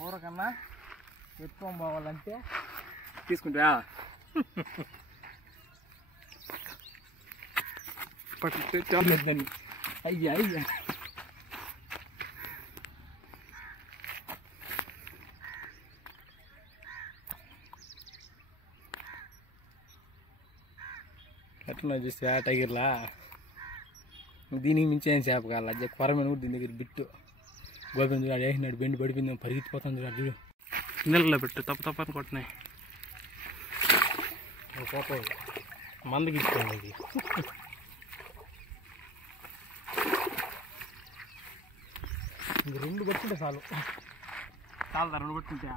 కూర కన్నా ఎత్తుకొని పోవాలంటే తీసుకుంటా పట్టుదని అయ్యా అయ్యా ఎట్లా చూస్తే టైగర్లా దీనికి మించి ఏం చేప కాల కొర మీద కూడా దీని దగ్గర బిట్టు గోపం చూడు వేసినాడు బెండి పడిపోయింది పరిగెత్తిపోతుంది చూడు చూడు నీళ్ళలో పెట్టు తప్ప తప్పని కొట్టినాయి పోతుంది మందకి ఇస్తుంది ఇది ఇంక రెండు పట్టుకుంటే చాలు రెండు పట్టుకుంటా